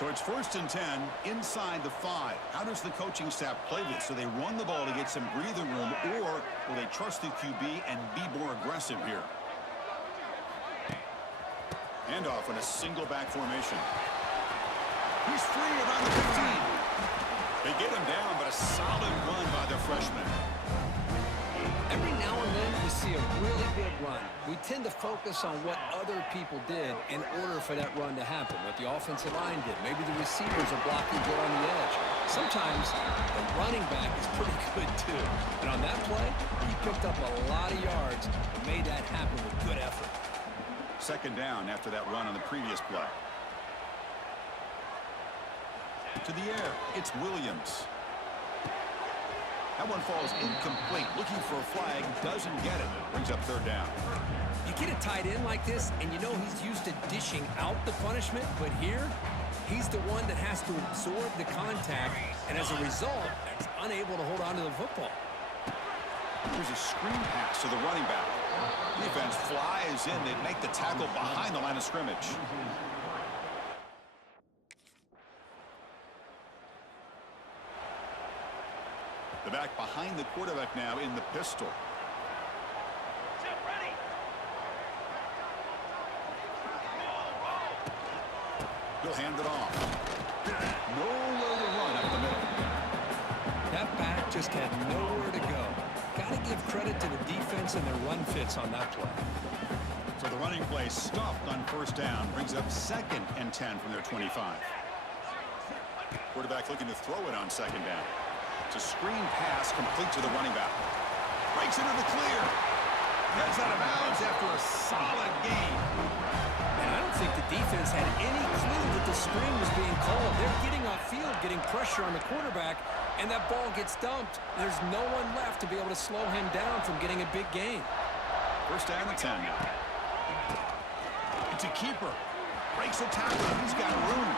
So it's 1st and 10 inside the 5. How does the coaching staff play this? Do they run the ball to get some breathing room, or will they trust the QB and be more aggressive here? Handoff in a single back formation. He's free around the 15. They get him down, but a solid run by the freshman. Every now and then we see a really good run. We tend to focus on what other people did in order for that run to happen, what the offensive line did. Maybe the receivers are blocking good on the edge. Sometimes the running back is pretty good too. And on that play, he picked up a lot of yards and made that happen with good effort. 2nd down after that run on the previous play. To the air, it's Williams. That one falls incomplete. Looking for a flag, doesn't get it. Brings up 3rd down. You get a tight end like this, and you know he's used to dishing out the punishment, but here, he's the one that has to absorb the contact, and as a result, is unable to hold on to the football. There's a screen pass to the running back. Defense flies in. They make the tackle behind the line of scrimmage. The back behind the quarterback now in the pistol. He'll hand it off. Nowhere to run up the middle. That back just had nowhere to go. Got to give credit to the defense and their run fits on that play. So the running play stuffed on 1st down. Brings up 2nd and 10 from their 25. Quarterback looking to throw it on 2nd down. It's a screen pass complete to the running back. Breaks into the clear. Gets out of bounds after a solid gain. And I don't think the defense had any clue that the screen was being called. They're getting off field, getting pressure on the quarterback, and that ball gets dumped. There's no one left to be able to slow him down from getting a big gain. 1st down and 10 now. It's a keeper. Breaks a tackle. He's got room.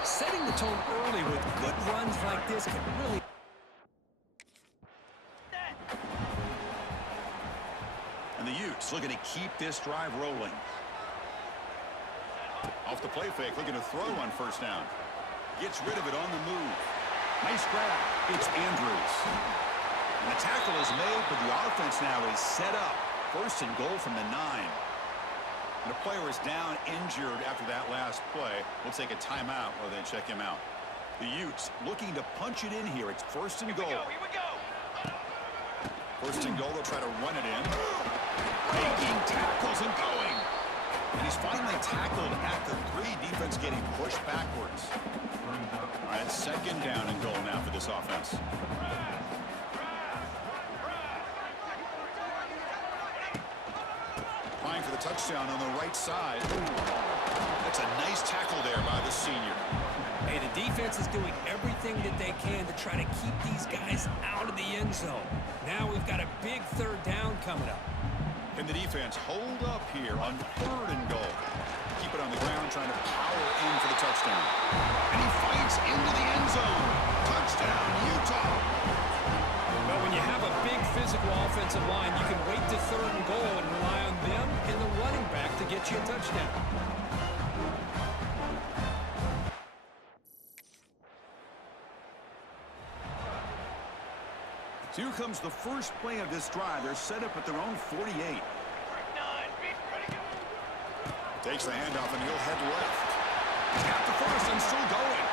Setting the tone early with good runs like this can really... And the Utes looking to keep this drive rolling. Off the play fake, looking to throw on 1st down. Gets rid of it on the move. Nice grab. It's Andrews. And the tackle is made, but the offense now is set up. 1st and goal from the 9. And the player is down injured after that last play. We'll take a timeout while they check him out. The Utes looking to punch it in here. It's 1st and goal. Here we go. 1st and goal, they'll try to run it in. Breaking tackles and going. And he's finally tackled at the 3. Defense getting pushed backwards. All right, 2nd down and goal now for this offense. Applying for the touchdown on the right side. That's a nice tackle there by the senior. Hey, the defense is doing everything that they can to try to keep these guys out of the end zone. Now we've got a big 3rd down coming up. Can the defense hold up here on 3rd and goal? Keep it on the ground, trying to power in for the touchdown. And he fights into the end zone. Touchdown, Utah. But when you have a big physical offensive line, you can wait to 3rd and goal and rely on them and the running back to get you a touchdown. So here comes the first play of this drive. They're set up at their own 48. Takes the handoff and he'll head left. He's got the first and still going.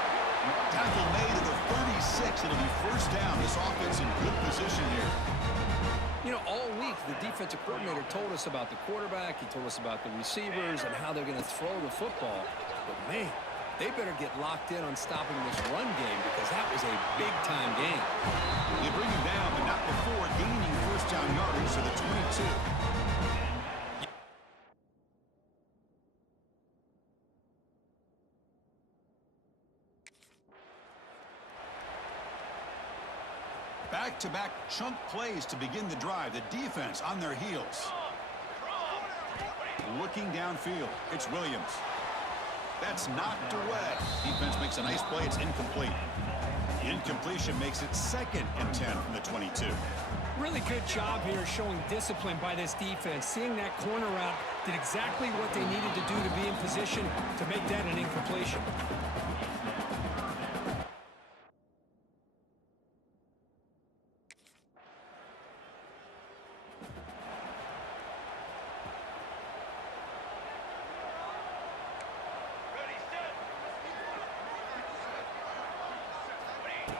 Tackle made at the 36. It'll be 1st down. This offense in good position here. You know, all week the defensive coordinator told us about the quarterback. He told us about the receivers and how they're going to throw the football. But, man, they better get locked in on stopping this run game because that was a big-time game. They bring him down, but not before gaining 1st down yardage to the 22. Back-to-back chunk plays to begin the drive. The defense on their heels. Looking downfield. It's Williams. That's knocked away. Defense makes a nice play. It's incomplete. The incompletion makes it 2nd and 10 from the 22. Really good job here showing discipline by this defense. Seeing that corner out, did exactly what they needed to do to be in position to make that an incompletion.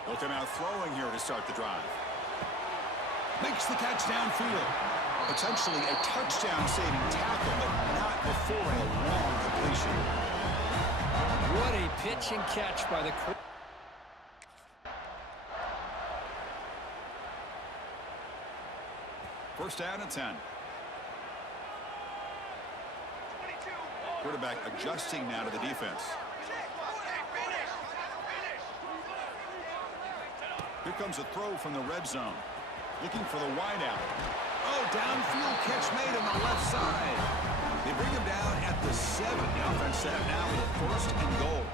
Looking out throwing here to start the drive. Makes the catch downfield. Potentially a touchdown-saving tackle, but not before a long completion. What a pitch and catch by the quarterback. First down and 10. Quarterback adjusting now to the defense. Here comes a throw from the red zone. Looking for the wideout. Oh, downfield catch made on the left side. They bring him down at the 7. The offense set up now with a first and goal.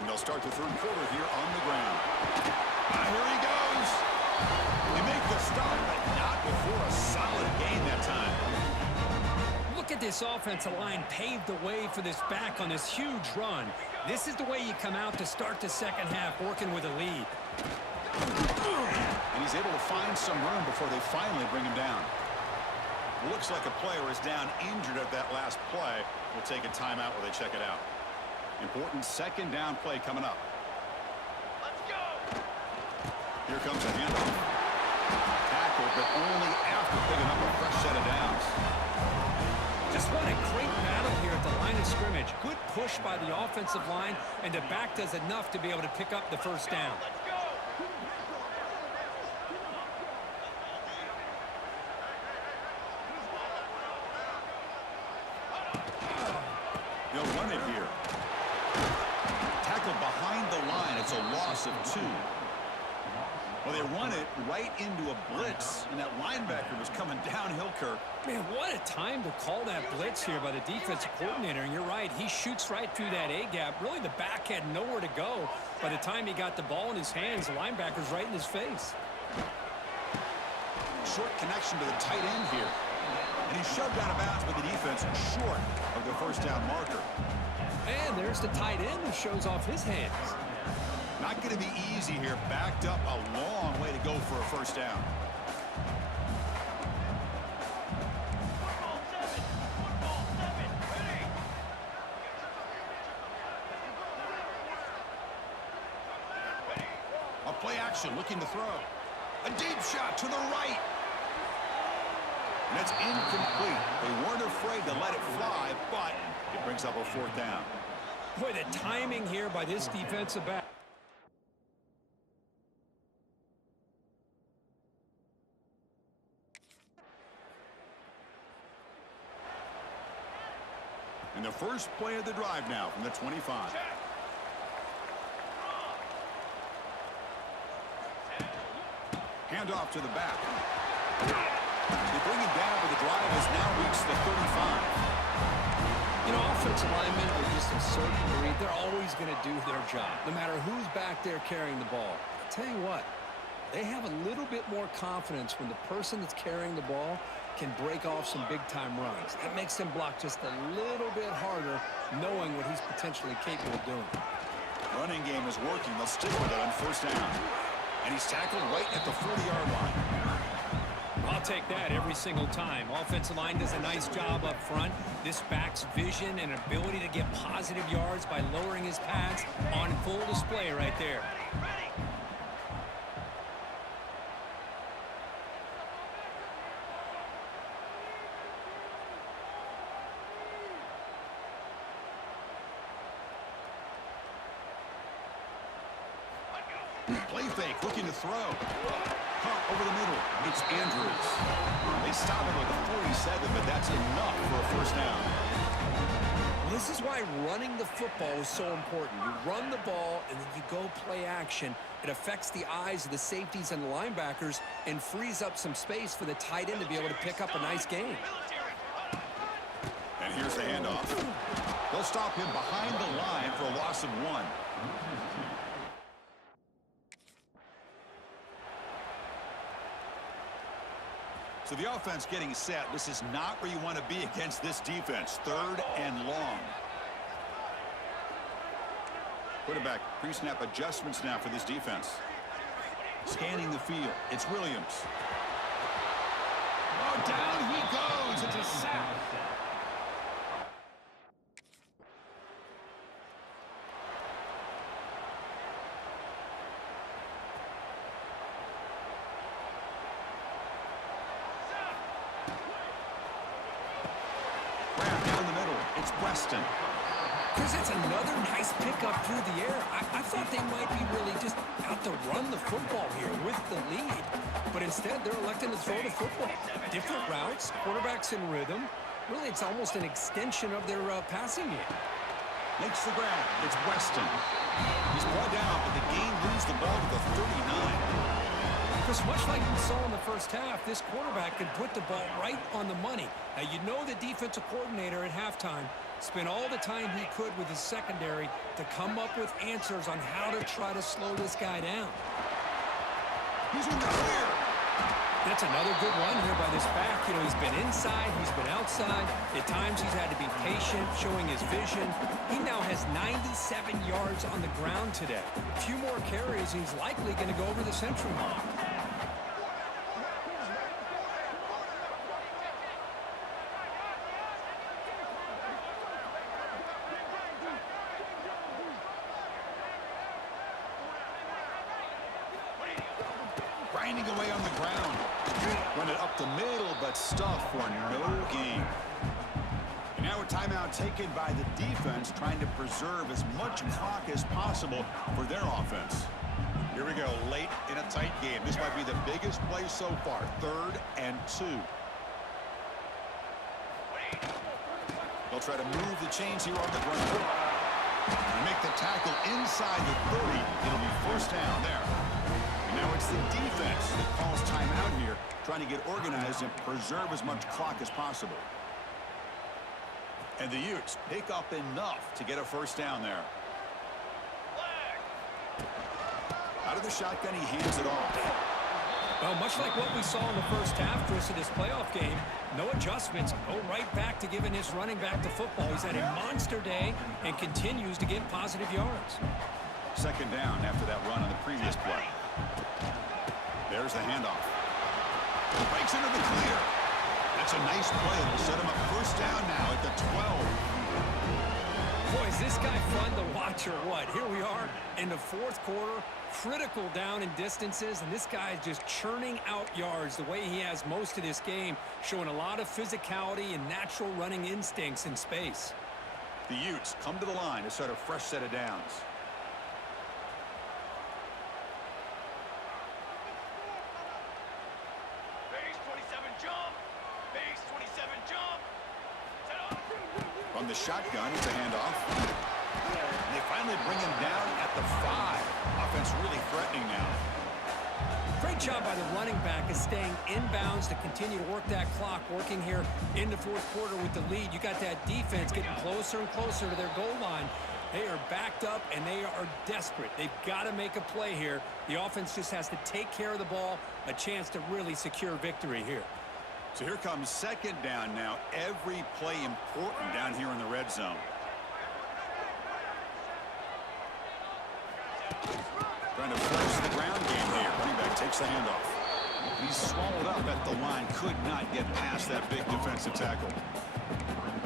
And they'll start the third quarter here on the ground. Here he goes. They make the stop, but not before a solid gain that time. Look at this offensive line paved the way for this back on this huge run. This is the way you come out to start the second half, working with a lead. And he's able to find some room before they finally bring him down. Looks like a player is down injured at that last play. We'll take a timeout while they check it out. Important second down play coming up. Let's go. Here comes a handoff. Tackle, but only after picking up a fresh set of downs. Just what a great battle here at the line of scrimmage. Good push by the offensive line, and the back does enough to be able to pick up the first down. They'll run it here. Tackle behind the line. It's a loss of 2. Well, they run it right into a blitz, and that linebacker was coming downhill, Kirk. Man, what a time to call that blitz here by the defensive coordinator. And you're right, he shoots right through that A-gap. Really, the back had nowhere to go. By the time he got the ball in his hands, the linebacker's right in his face. Short connection to the tight end here. And he's shoved out of bounds by the defense short of the first down marker. And there's the tight end who shows off his hands. Not going to be easy here. Backed up a long way to go for a first down. A play action looking to throw. A deep shot to the right. And that's incomplete. They weren't afraid to let it fly, but it brings up a fourth down. Boy, the timing here by this defensive back. And the first play of the drive now from the 25. Hand off to the back. They bring it down, but the drive has now reached the 35. You know, offensive linemen are just a certain breed. They're always going to do their job, no matter who's back there carrying the ball. I'll tell you what, they have a little bit more confidence when the person that's carrying the ball can break off some big-time runs. That makes them block just a little bit harder, knowing what he's potentially capable of doing. Running game is working. They'll stick with it on first down. And he's tackled right at the 40-yard line. I'll take that every single time. Offensive line does a nice job up front. This back's vision and ability to get positive yards by lowering his pads on full display right there. Play fake, looking to throw. Pump over the middle. It's Andrews. They stop him with a 47, but that's enough for a first down. Well, this is why running the football is so important. You run the ball, and then you go play action. It affects the eyes of the safeties and the linebackers and frees up some space for the tight end to be able to pick up a nice gain. And here's the handoff. They'll stop him behind the line for a loss of 1. So the offense getting set. This is not where you want to be against this defense. 3rd and long. Quarterback pre-snap adjustments now for this defense. Scanning the field. It's Williams. Oh, down he goes. It's a sack. Grab down the middle. It's Weston. Chris, it's another nice pickup through the air. I thought they might be really just out to run the football here with the lead. But instead, they're electing to throw the football. Different routes, quarterbacks in rhythm. Really, it's almost an extension of their passing game. Makes the grab. It's Weston. He's brought down, but the game moves the ball to the 39. Chris, much like we saw in the first half, this quarterback can put the ball right on the money. Now, you know the defensive coordinator at halftime spent all the time he could with his secondary to come up with answers on how to try to slow this guy down. He's in the clear. That's another good run here by this back. You know, he's been inside, he's been outside. At times, he's had to be patient, showing his vision. He now has 97 yards on the ground today. A few more carries, he's likely going to go over the century mark. Grinding away on the ground. Run it up the middle, but stuff for no gain. And now a timeout taken by the defense, trying to preserve as much clock as possible for their offense. Here we go, late in a tight game. This might be the biggest play so far. 3rd and 2. They'll try to move the chains here on the ground. And make the tackle inside the 30. It'll be first down there. Now it's the defense that calls timeout here, trying to get organized and preserve as much clock as possible. And the Utes pick up enough to get a first down there. Out of the shotgun, he hands it off. Well, much like what we saw in the first half, Chris, of this playoff game, no adjustments, go right back to giving his running back the football. He's had a monster day and continues to get positive yards. 2nd down after that run on the previous play. There's the handoff. Breaks into the clear. That's a nice play. It'll set him up first down now at the 12. Boy, is this guy fun to watch or what? Here we are in the 4th quarter, critical down in distances, and this guy is just churning out yards the way he has most of this game, showing a lot of physicality and natural running instincts in space. The Utes come to the line to start a fresh set of downs. From the shotgun, it's a handoff. And they finally bring him down at the 5. Offense really threatening now. Great job by the running back is staying inbounds to continue to work that clock, working here in the 4th quarter with the lead. You got that defense getting closer and closer to their goal line. They are backed up, and they are desperate. They've got to make a play here. The offense just has to take care of the ball, a chance to really secure victory here. So here comes 2nd down now. Every play important down here in the red zone. Trying to force the ground game here. Running back takes the handoff. He's swallowed up at the line. Could not get past that big defensive tackle.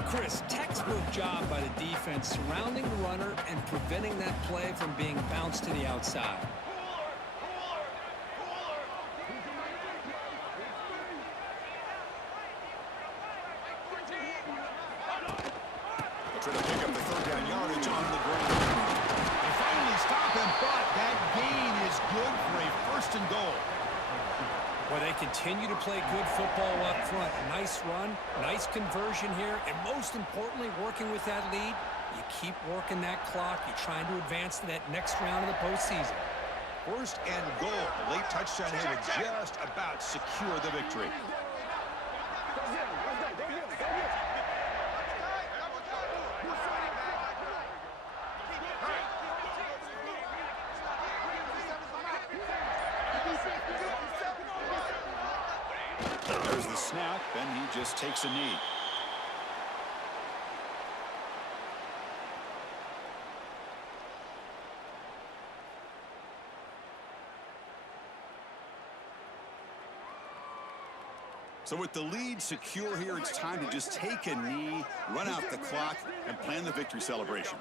Chris, textbook job by the defense surrounding the runner and preventing that play from being bounced to the outside. Trying to pick up the 3rd down yardage on the ground. They finally stop him, but that gain is good for a 1st and goal. Well, they continue to play good football up front. Nice run, nice conversion here, and most importantly, working with that lead, you keep working that clock. You're trying to advance to that next round of the postseason. 1st and goal. A late touchdown here would just about secure the victory. There's the snap, and he just takes a knee. So with the lead secure here, it's time to just take a knee, run out the clock, and plan the victory celebration.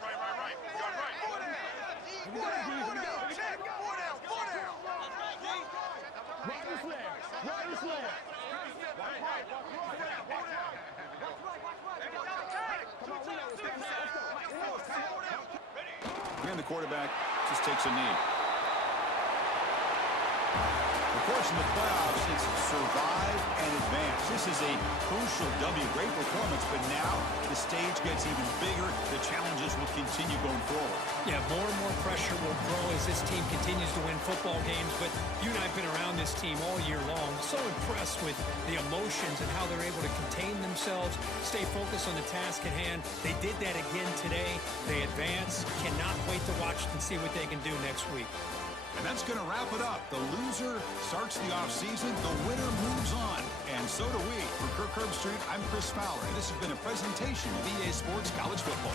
And the quarterback just takes a knee. Of course, in the playoffs, it's survive and advance. This is a crucial W. Great performance, but now the stage gets even bigger. The challenges will continue going forward. Yeah, more and more pressure will grow as this team continues to win football games, but you and I have been around this team all year long. So impressed with the emotions and how they're able to contain themselves, stay focused on the task at hand. They did that again today. They advance. Cannot wait to watch and see what they can do next week. And that's going to wrap it up. The loser starts the offseason. The winner moves on. And so do we. For Kirk Herbstreit, I'm Chris Fowler. And this has been a presentation of EA Sports College Football.